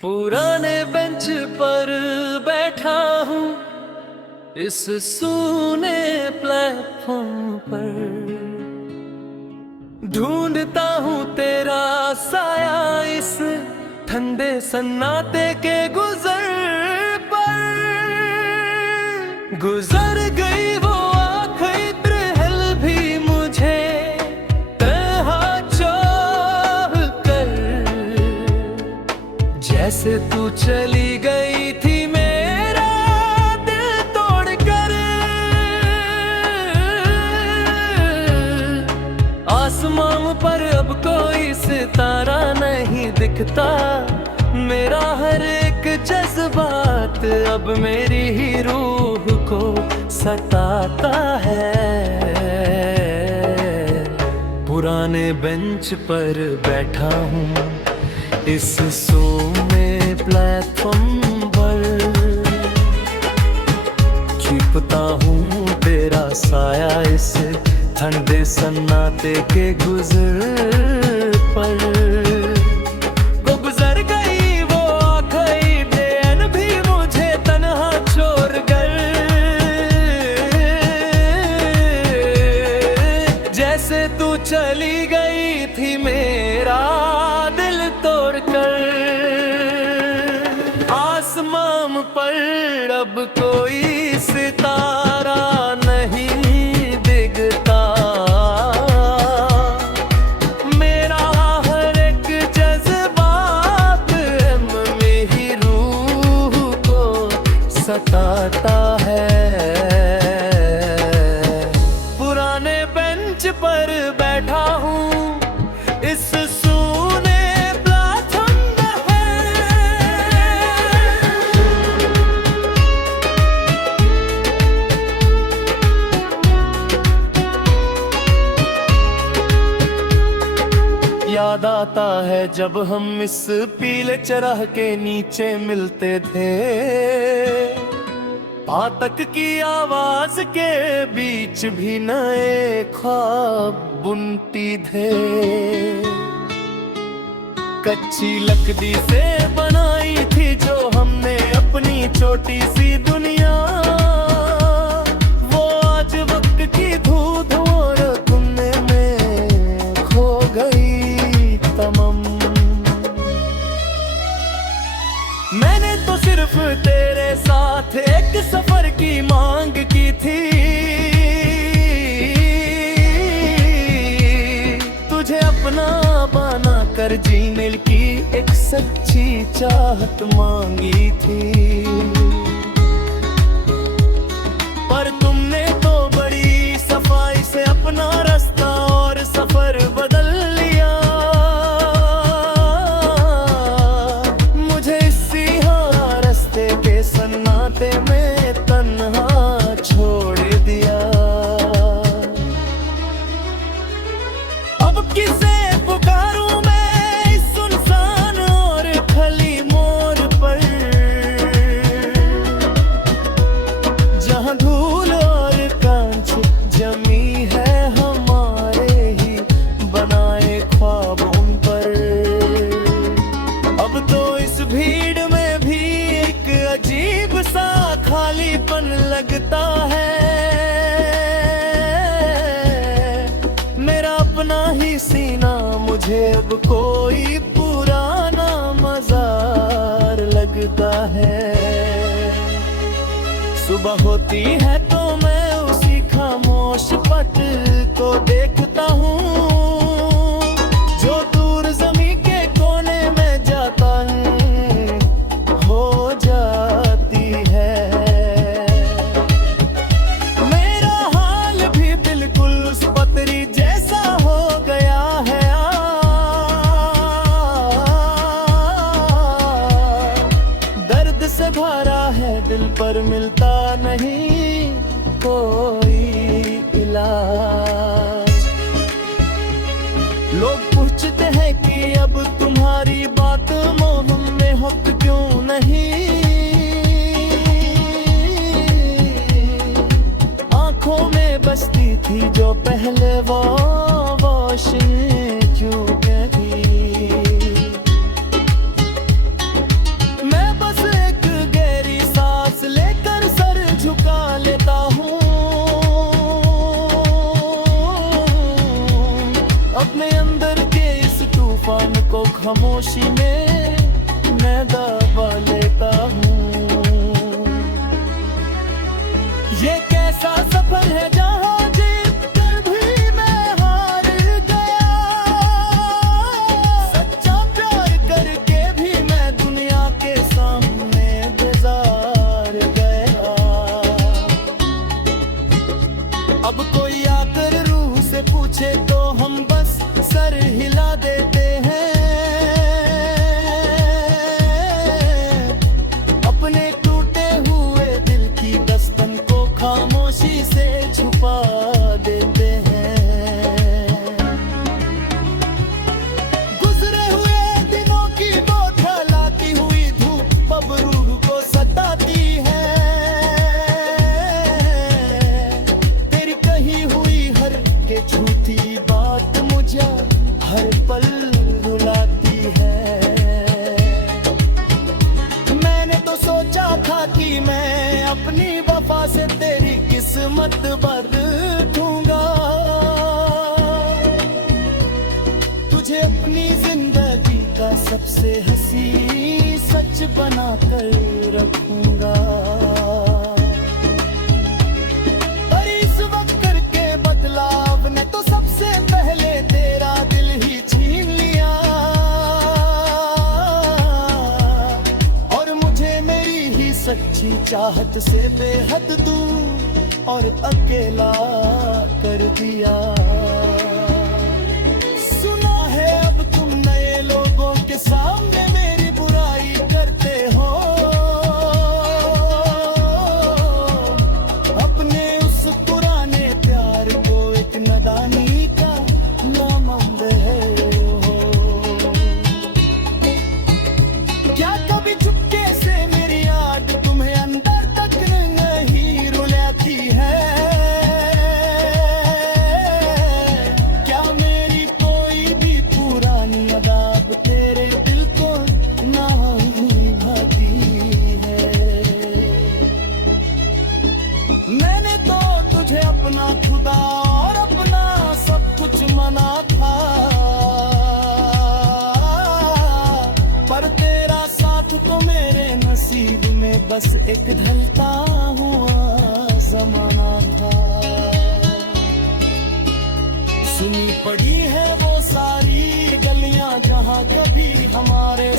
पुराने बेंच पर बैठा हूँ इस सूने प्लेटफॉर्म पर, ढूंढता हूँ तेरा साया इस ठंडे सन्नाटे के गुजर पर। गुजर गई वो आखिरी त्रिहल भी मुझे तन्हा चाह कर, जैसे तू चली गई थी मेरा दिल तोड़कर। आसमां पर अब कोई सितारा नहीं दिखता, मेरा हर एक जज्बात अब मेरी ही रूह को सताता है। पुराने बेंच पर बैठा हूँ इस सोने प्लेटफॉर्म पर, छिपता हूँ तेरा साया इस ठंडे सन्नाटे के गुजर पर। वो गुजर गई वो आखिरी दिन भी मुझे तन्हा छोड़ कर, जैसे तू चली गई थी मेरा दिल तोड़कर। आसमां पर अब कोई सितारा नहीं दिखता, मेरा हर एक जज्बात मेरी रूह को सताता है। पुराने बेंच पर बैठा हूँ इस सूने प्लेटफॉर्म है। याद आता है जब हम इस पीले चरह के नीचे मिलते थे, फाटक की आवाज के बीच भी नए ख्वाब बुनती थे। कच्ची लकड़ी से बनाई थी जो हमने अपनी छोटी सी दुनिया, वो आज वक्त की धूल और तुमने में खो गई तमम। मैंने तो सिर्फ तेरे साथ एक सफर की मांग की थी, तुझे अपना बना कर जीने की एक सच्ची चाहत मांगी थी। पर तुमने तो बड़ी सफाई से अपना रास्ता और सफर बदल लिया, मुझे इसी रास्ते के सन्नाटे में तन्हा छोड़ दिया। अब किसे पुकारूं मैं इस सुनसान और खली मोड़ पर, जहां धूल और कांच जमी है हमारे ही बनाए ख्वाबों पर। अब तो इस भीड़ में भी एक अजीब सा खालीपन लगता है, मेरा अपना ही सीना मुझे अब कोई पुराना मजार लगता है। सुबह होती है तो मैं उसी खामोश पट को देखता हूँ, जो दूर ज़मीं के कोने में जाता हो जाती है। मेरा हाल भी बिल्कुल उस पतरी जैसा हो गया है। दर्द से भरा है दिल पर मिलता नहीं कोई इलाज। लोग पूछते हैं कि अब तुम्हारी बात मोहम में हक क्यों नहीं, आंखों में बसती थी जो पहले वो रोशनी क्यों कभी। खामोशी में मैं दबा लेता हूँ। ये कैसा सफर है जहाँ जीत कर भी मैं हार गया, सच्चा प्यार करके भी मैं दुनिया के सामने बेजार गया। अब कोई आकर रूह से पूछे तो हम बस सर हिला देते हैं। अपने टूटे हुए दिल की दस्तन को खामोशी से छुपा देते हैं। गुजरे हुए दिनों की बौखलाती हुई धूप अब रूह को सताती है। तेरी कही हुई हर के झूठी बात मुझे हर पल रुलाती है। मैंने तो सोचा था कि मैं अपनी वफा से तेरी किस्मत बदलूंगा, तुझे अपनी जिंदगी का सबसे हंसी सच बना कर रखूंगा। पर इस वक्त करके बदलाव ने तो सबसे पहले तेरा दिल ही छीन लिया, और मुझे मेरी ही सच्ची चाहत से बेहद दूर और अकेला कर दिया। सुना है अब तुम नए लोगों के सामने मेरी बुराई करते हो, अपने उस पुराने प्यार को एक नादानी का नाम दे हो। क्या कभी चुपके से मेरी याद तुम्हें अंदर तक नहीं रुलाती है? क्या मेरी कोई भी पुरानी अदाब तेरे दिल को नहीं भाती है? मैंने तो तुझे अपना खुदा और अपना सब कुछ माना था, पर तेरा साथ तो मेरे नसीब में बस एक ढलता हुआ जमाना था। सुनी पड़ी है वो सारी गलियां जहां कभी हमारे